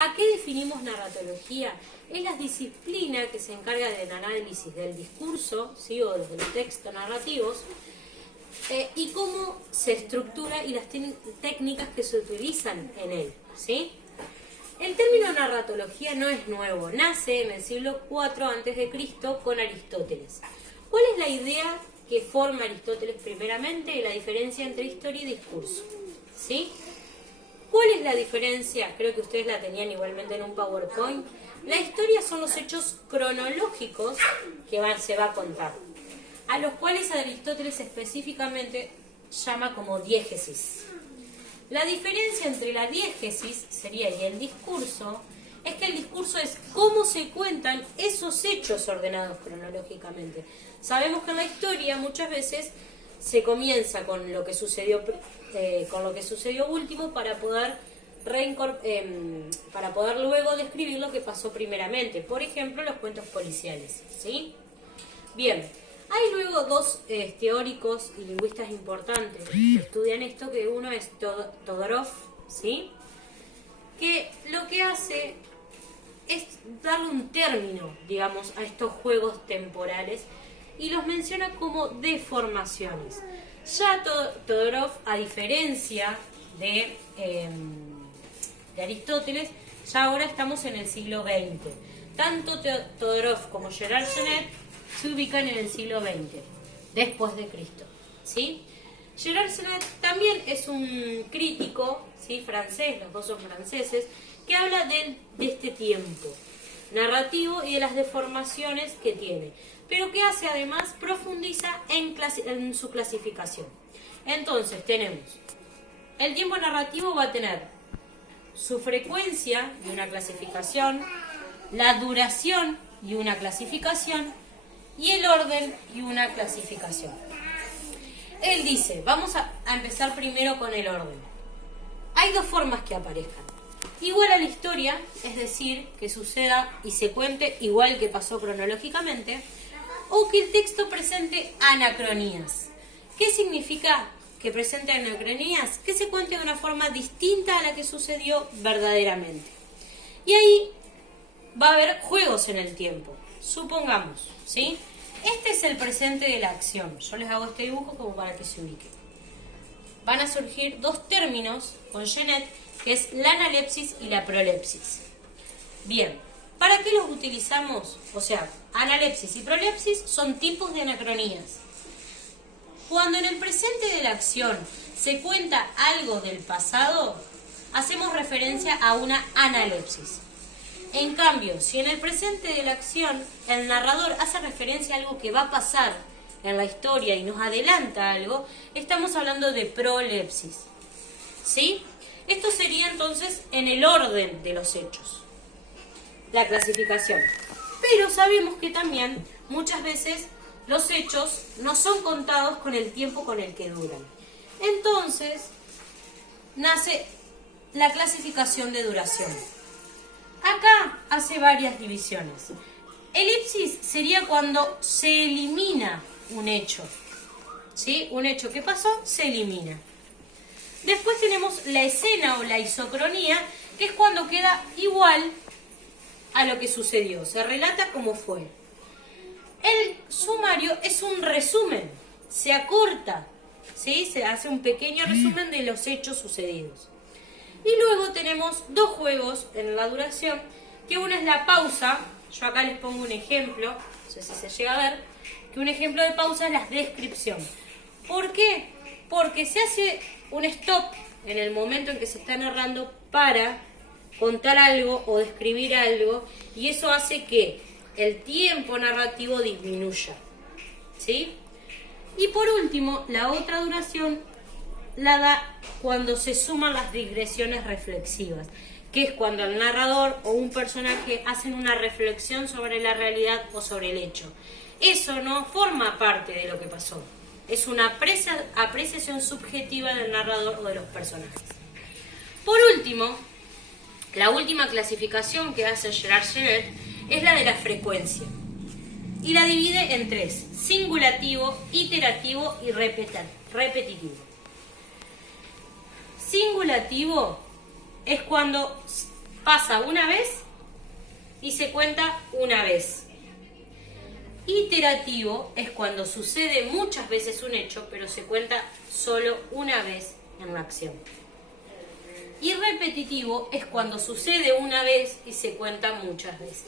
¿A qué definimos narratología? Es la disciplina que se encarga del análisis del discurso, ¿sí?, o de los textos narrativos, y cómo se estructura y las técnicas que se utilizan en él, ¿sí? El término narratología no es nuevo, nace en el siglo IV a.C. con Aristóteles. ¿Cuál es la idea que forma Aristóteles primeramente? La diferencia entre historia y discurso, ¿sí? ¿Cuál es la diferencia? Creo que ustedes la tenían igualmente en un PowerPoint. La historia son los hechos cronológicos que se va a contar, a los cuales Aristóteles específicamente llama como diégesis. La diferencia entre la diégesis sería y el discurso es que el discurso es cómo se cuentan esos hechos ordenados cronológicamente. Sabemos que en la historia muchas veces se comienza con lo que sucedió último para poder luego describir lo que pasó primeramente. Por ejemplo, los cuentos policiales, ¿sí? Bien, hay luego dos teóricos y lingüistas importantes que estudian esto, que uno es Todorov, ¿sí?, que lo que hace es darle un término, digamos, a estos juegos temporales y los menciona como deformaciones. Ya Todorov, a diferencia de Aristóteles, ya ahora estamos en el siglo XX. Tanto Todorov como Gerard Senet se ubican en el siglo XX, después de Cristo, ¿sí? Gerard Senet también es un crítico, ¿sí?, francés, los dos son franceses, que habla de este tiempo narrativo y de las deformaciones que tiene, pero que hace además, profundiza en su clasificación. Entonces tenemos, el tiempo narrativo va a tener su frecuencia y una clasificación, la duración y una clasificación, y el orden y una clasificación. Él dice, vamos a empezar primero con el orden. Hay dos formas que aparezcan. Igual a la historia, es decir, que suceda y se cuente igual que pasó cronológicamente, o que el texto presente anacronías. ¿Qué significa que presente anacronías? Que se cuente de una forma distinta a la que sucedió verdaderamente. Y ahí va a haber juegos en el tiempo. Supongamos, ¿sí? Este es el presente de la acción. Yo les hago este dibujo como para que se ubiquen. Van a surgir dos términos con Genet, que es la analepsis y la prolepsis. Bien, ¿para qué los utilizamos? O sea, analepsis y prolepsis son tipos de anacronías. Cuando en el presente de la acción se cuenta algo del pasado, hacemos referencia a una analepsis. En cambio, si en el presente de la acción el narrador hace referencia a algo que va a pasar en la historia y nos adelanta algo, estamos hablando de prolepsis, ¿sí? Esto sería entonces en el orden de los hechos, la clasificación. Pero sabemos que también muchas veces los hechos no son contados con el tiempo con el que duran. Entonces nace la clasificación de duración. Acá hace varias divisiones. Elipsis sería cuando se elimina un hecho, ¿sí? Un hecho que pasó se elimina. Después tenemos la escena o la isocronía, que es cuando queda igual a lo que sucedió, se relata como fue. El sumario es un resumen, se acorta, ¿sí? Se hace un pequeño resumen de los hechos sucedidos. Y luego tenemos dos juegos en la duración, que uno es la pausa. Yo acá les pongo un ejemplo, no sé si se llega a ver, que un ejemplo de pausa es la descripción. ¿Por qué? Porque se hace un stop en el momento en que se está narrando para contar algo o describir algo, y eso hace que el tiempo narrativo disminuya, ¿sí? Y por último, la otra duración la da cuando se suman las digresiones reflexivas, que es cuando el narrador o un personaje hacen una reflexión sobre la realidad o sobre el hecho. Eso no forma parte de lo que pasó, es una apreciación subjetiva del narrador o de los personajes. Por último, la última clasificación que hace Gerard Senet es la de la frecuencia, y la divide en tres: singulativo, iterativo y repetitivo. Singulativo es cuando pasa una vez y se cuenta una vez. Iterativo es cuando sucede muchas veces un hecho, pero se cuenta solo una vez en la acción. Y repetitivo es cuando sucede una vez y se cuenta muchas veces.